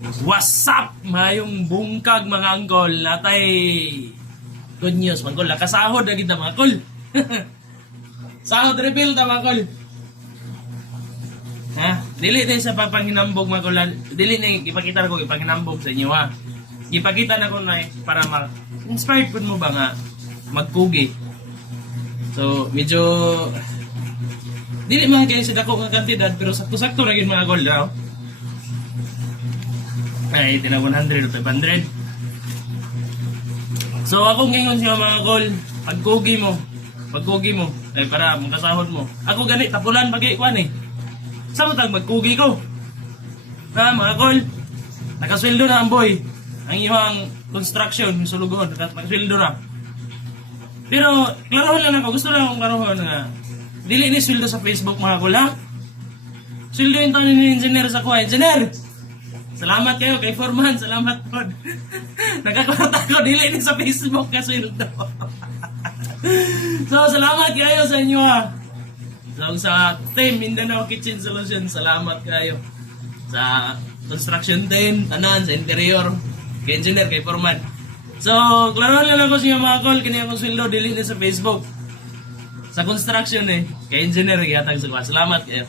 What's up? Mayong bungkag mga angkol. Natay good news mga angkol. Nakasahod na kita mga angkol. Sahod refill ta mga angkol. Ha? Dili din sa pagpanghinambog mga angkol. Dili na ipakita ko ipanghinambog sa inyo ha. Ipakita na ko na para ma-inspired po mo ba nga magpugi. So medyo dili mga kayo sa dako nga kantidad pero sakto-sakto na mga angkol daw. Ay, tina 100 o 500. So, ako ngayon siya mga kol, pagkugi mo, ay para makasahod mo. Ako ganit, tapulan pag-ikuan eh. Saan mo tag magkugi ko? Ha, mga kol, nakasweldo na ang boy. Ang iyong construction, yung sulugon, nakasweldo na. Pero, klarohan lang ako, gusto lang akong klarohan nga. Dili ni sweldo sa Facebook mga kol ha? Sweldo yung taon ni engineer sa kuha, engineer! Salamat kayo kay Foreman, salamat po. Nagkakwarta ko, dili ni sa Facebook ka sweldo. So, salamat kayo sa inyo ha. So, sa team Mindanao Kitchen Solution, salamat kayo. Sa construction team, tanan, sa interior, kay engineer, kay Foreman. So, klaro lang ako siya mga call, kanya akong sweldo, dili ni sa Facebook. Sa construction kay engineer, ihatag sa kwa. Salamat kayo.